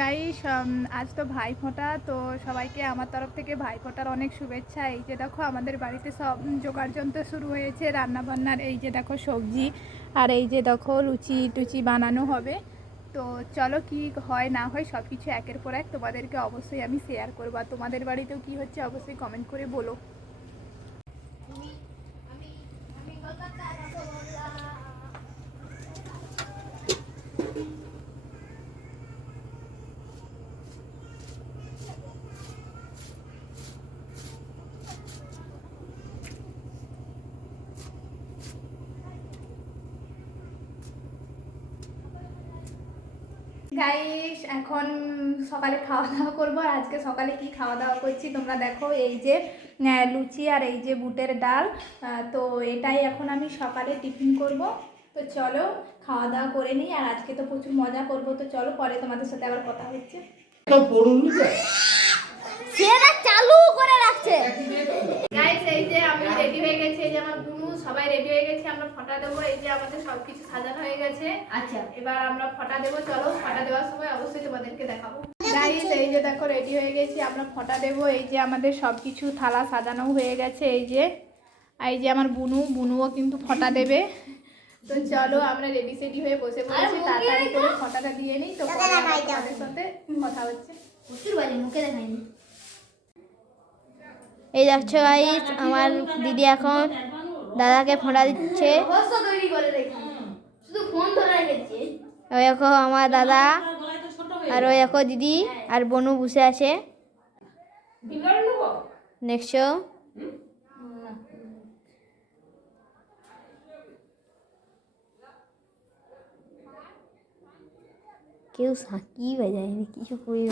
Guys আজ তো ভাইফোঁটা, তো সবাইকে আমার তরফ থেকে ভাইফোঁটার অনেক শুভেচ্ছা। এই যে দেখো আমাদের বাড়িতে সব জোগাড়যন্ত্র শুরু হয়েছে রান্নাবান্নার। এই যে দেখো সবজি, আর এই যে দেখো লুচি টুচি বানানো হবে। তো চলো কি হয় না হয় সব কিছু একের পর এক তোমাদেরকে অবশ্যই আমি শেয়ার করবো। আর তোমাদের বাড়িতেও কি হচ্ছে অবশ্যই কমেন্ট করে বলো। গাইস এখন সকালে খাওয়া দাওয়া করবো। আর আজকে সকালে কি খাওয়া দাওয়া করছি তোমরা দেখো। এই যে লুচি আর এই যে বুটের ডাল, তো এটাই এখন আমি সকালে টিফিন করব। তো চলো খাওয়া দাওয়া করে নিই। আর আজকে তো প্রচুর মজা করব। তো চলো পরে তোমাদের সাথে আবার কথা হচ্ছে। চালু করে রাখছে। গাইস এই যে আমি রেডি হয়ে গেছি, এই যে আমার বুনু সবাই রেডি হয়ে গেছে, আমরা ফটা দেবো। এই যে আমাদের সবকিছু সাজানো হয়ে গেছে। আচ্ছা এবার আমরা ফটা দেবো। চলো ফটা দেওয়ার সময় অবশ্যই তোমাদেরকে দেখাবো। গাইস এই যে দেখো রেডি হয়ে গেছি, আমরা ফটা দেবো। এই যে আমাদের সবকিছু থালা সাজানো হয়ে গেছে। এই যে আমার বুনুও কিন্তু ফটা দেবে। তো চলো আমরা রেডি সেডি হয়ে বসে পড়েছি, তাড়াতাড়ি করে ফটাটা দিয়ে নিই। তো আমাদের সাথে কথা হচ্ছে। প্রচুর বাজে মুখে দেখাইনি। এই দেখছো গাইস, আমার দিদি এখন দাদাকে ফোঁটা দিচ্ছে। ওই দেখো আমার দাদা, আর ওই দেখো দিদি আর বনু বসে আছে দেখছো। কেউ সাঁকি বাজায়নি, কিছু করি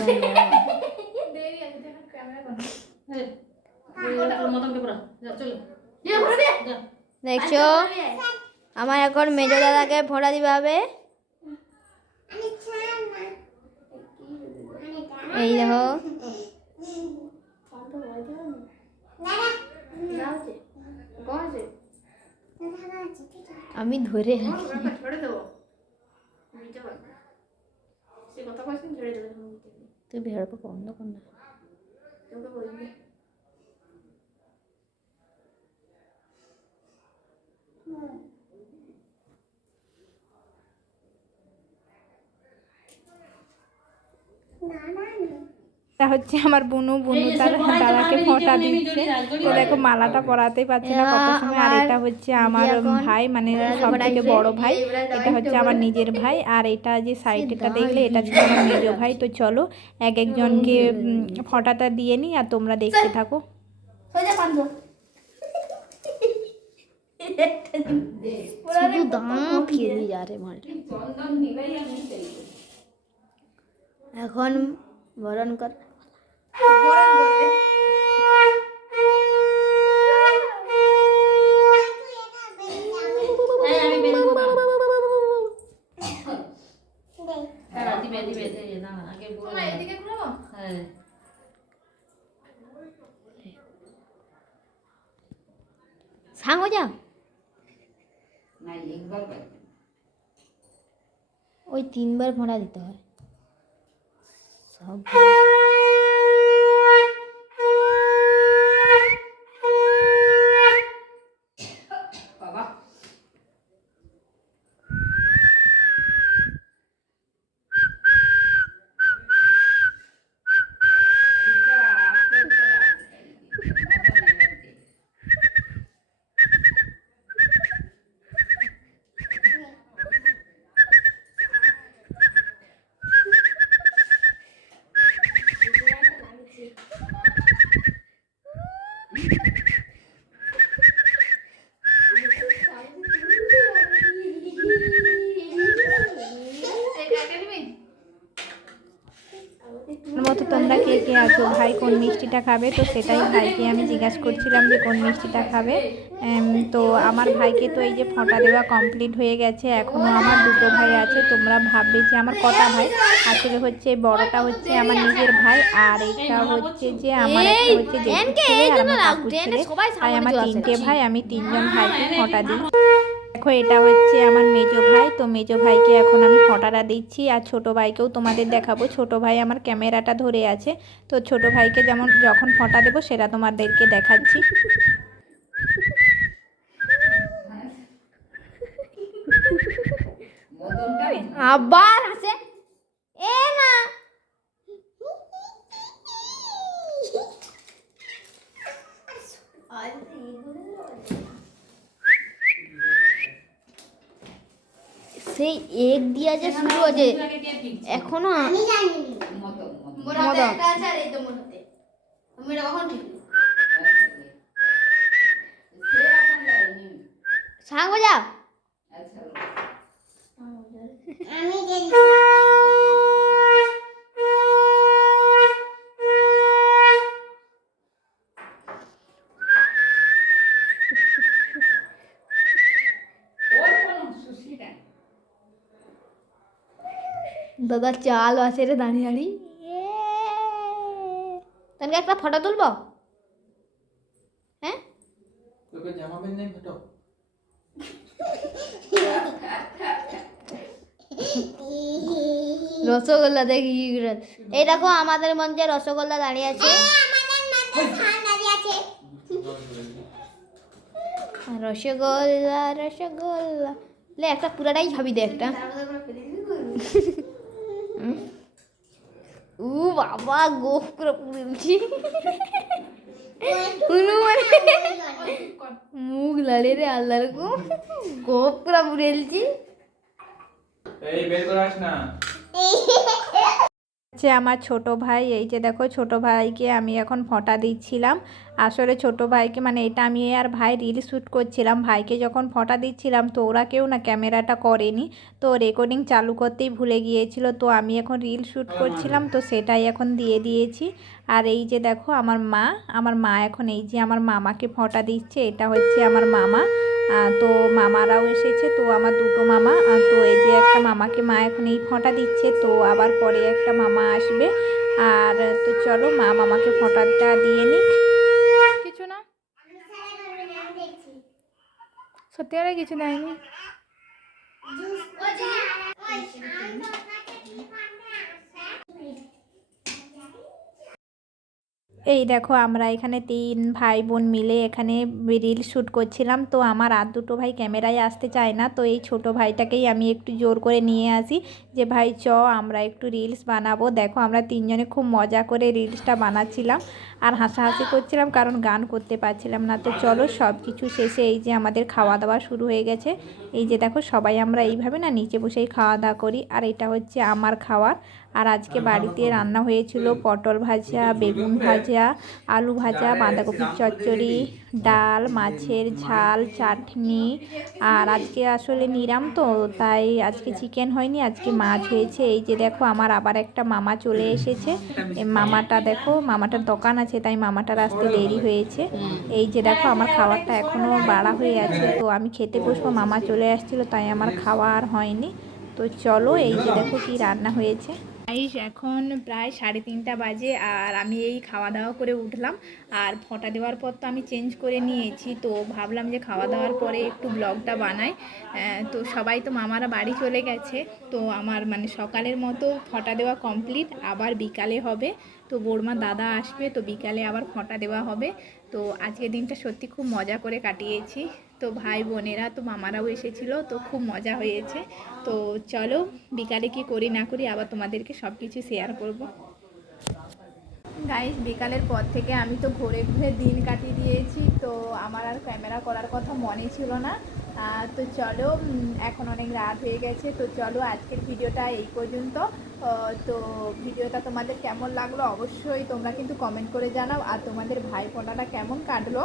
দেখছো। আমার এখন মেজো দাদাকে ফোঁটা দিতে হবে। এই দেখো আমি ধরে তুই বেরো বন্ধ কর না। এটা হচ্ছে আমার বুনু তার দাদাকে ফোঁটা দিচ্ছে। তো দেখো মালাটা পরাতেই পারছি না কত সময়। আর এটা হচ্ছে আমার ভাই, মানে সব থেকে বড় ভাই। এটা হচ্ছে আমার নিজের ভাই। আর এটা যে সাইডটা দেখলে এটা ছিল আমার মেজো ভাই। তো চলো এক একজনকে ফোঁটাটা দিয়ে নিই আর তোমরা দেখতে থাকো। শুধু দাঁত খেয়ে যা রে মাল। এখন বরণ কর। সাঙ্গ যা ওই 3 বার ফোঁটা দিতে হয় সব। মতো তোমরা কে কে আছো, ভাই কোন মিষ্টিটা খাবে? তো সেটাই ভাইকে আমি জিজ্ঞাসা করছিলাম যে কোন মিষ্টিটা খাবে। তো আমার ভাইকে তো এই যে ফোঁটা দেওয়া কমপ্লিট হয়ে গেছে। এখনও আমার দুটো ভাই আছে। তোমরা ভাববে যে আমার কটা ভাই, আসলে হচ্ছে বড়টা হচ্ছে আমার নিজের ভাই, আর এটা হচ্ছে যে আমার একটা হচ্ছে জেঠু ছেলে আর আমার কাকুর ছেলে। তাই আমার 3টে ভাই, আমি 3জন ভাইকে ফোঁটা দিই। দেখো এটা হচ্ছে আমার মেজো ভাই, তো মেজো ভাইকে এখন আমি ফোঁটাটা দিচ্ছি আর ছোট ভাইকেও তোমাদের দেখাবো। ছোট ভাই আমার ক্যামেরাটা ধরে আছে, তো ছোট ভাইকে যেমন যখন ফোঁটা দেবো সেটা তোমাদেরকে দেখাচ্ছি। আবার আছে এ না সেই এক দিয়া যে শুরু আছে এখনো মোরাতে একটা আছে আর এই তো মোরাতে আমি এটা কখন ঠিক শাক বাজা দাদা চাল আছে রে দাঁড়িয়ে দাঁড়িয়ে তাহলে একটা ফটো তুলবো হ্যাঁ তোকে জামা প্যান্ট নেই ফটো রসগোল্লা দেখি এই দেখো আমাদের মঞ্চে রসগোল্লা দাঁড়িয়ে আছে রসগোল্লা রসগোল্লা লে একটা পুরাটাই খাবি দে একটা ও বাবা গোফ করে পুড়েছি মুখ লাড়ে রে আল্লাহ গোফ করে পুড়েছি এই বের করে আস না। হচ্ছে আমার ছোট ভাই, এই যে দেখো ছোট ভাইকে আমি এখন ফোঁটা দিচ্ছিলাম। আসলে ছোট ভাইকে মানে এটা আমি আর ভাই রিল শ্যুট করছিলাম, ভাইকে যখন ফোঁটা দিচ্ছিলাম তো ওরা কেউ না ক্যামেরাটা করেনি, তো রেকর্ডিং চালু করতেই ভুলে গিয়েছিল, তো আমি এখন রিল শ্যুট করছিলাম তো সেটাই এখন দিয়ে দিয়েছি। আর এই যে দেখো আমার মা এখন এই যে আমার মামাকে ফোঁটা দিচ্ছে, এটা হচ্ছে আমার মামা। তো মামারাও এসেছে, তো আমার দুটো মামা, তো এই যে একটা মামাকে মা এখন এই ফোঁটা দিচ্ছে, তো আবার পরে একটা মামা আসবে। আর তো চলো মা মামাকে ফোঁটাটা দিয়ে নিক। কিছু না, সত্যি করে কিছু দেয়নি। এই দেখো আমরা এখানে 3 ভাই বোন মিলে এখানে রিল শ্যুট করছিলাম, তো আমার আর দুটো ভাই ক্যামেরায় আসতে চায় না, তো এই ছোট ভাইটাকেই আমি একটু জোর করে নিয়ে আসি যে ভাই চ আমরা একটু রিলস বানাবো। দেখো আমরা 3 জনে খুব মজা করে রিলসটা বানাচ্ছিলাম আর হাসাহাসি করছিলাম কারণ গান করতে পারছিলাম না। তো চলো সব কিছু শেষে এই যে আমাদের খাওয়া দাওয়া শুরু হয়ে গেছে। এই যে দেখো সবাই আমরা এইভাবে না নিচে বসেই খাওয়া দাওয়া করি, আর এটা হচ্ছে আমার খাওয়ার। আর আজকে বাড়িতে রান্না হয়েছিল পটল ভাজা, বেগুন ভাজা, আলু ভাজা, বাঁধাকপির চচ্চড়ি, ডাল, মাছের ঝাল, চাটনি। আর আজকে আসলে নিরাম তো তাই আজকে চিকেন হয়নি, আজকে মাছ হয়েছে। এই যে দেখো আমার আবার একটা মামা চলে এসেছে, মামাটা দেখো মামাটার দোকান আছে তাই মামাটার আসতে দেরি হয়েছে। এই যে দেখো আমার খাবারটা এখনও বাড়া হয়ে আছে, তো আমি খেতে বসবো, মামা চলে আসছিলো তাই আমার খাওয়া আর হয়নি। তো চলো এই যে দেখো কি রান্না হয়েছে। এখন প্রায় 3:30 বাজে আর আমি এই খাওয়া দাওয়া করে উঠলাম, আর ফোঁটা দেওয়ার পর তো আমি চেঞ্জ করে নিয়েছি, তো ভাবলাম যে খাওয়া দাওয়ার পরে একটু ব্লগটা বানাই। তো সবাই তো মামারা বাড়ি চলে গেছে, তো আমার মানে সকালের মতো ফোঁটা দেওয়া কমপ্লিট, আবার বিকালে হবে, তো বড়মা দাদা আসবে, তো বিকালে আবার ফোঁটা দেওয়া হবে। তো আজকের দিনটা সত্যি খুব মজা করে কাটিয়েছি, তো ভাই বোনেরা তো মামারাও এসেছিলো, তো খুব মজা হয়েছে। তো চলো বিকালে কি করি না করি আবার তোমাদেরকে সব কিছু শেয়ার করব। গাইস বিকালের পর থেকে আমি তো ঘুরে ঘুরে দিন কাটিয়ে দিয়েছি, তো আমার আর ক্যামেরা করার কথা মনে ছিল না। তো চলো এখন অনেক রাত হয়ে গেছে, তো চলো আজকের ভিডিওটা এই পর্যন্ত। তো ভিডিওটা তোমাদের কেমন লাগলো অবশ্যই তোমরা কিন্তু কমেন্ট করে জানাও, আর তোমাদের ভাই ফোঁটাটা কেমন কাটলো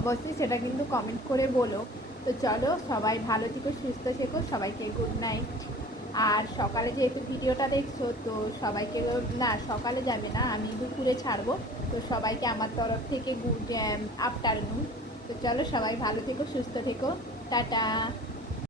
অবশ্যই সেটা কিন্তু কমেন্ট করে বলো। তো চলো সবাই ভালো থেকো, সুস্থ থেকো, সবাইকে গুড নাইট। আর সকালে যেহেতু ভিডিওটা দেখছো তো সবাইকে, না সকালে যাবে না, আমি দুপুরে ছাড়বো, তো সবাইকে আমার তরফ থেকে গুড আফটারনুন। তো চলো সবাই ভালো থেকো, সুস্থ থেকো, টাটা।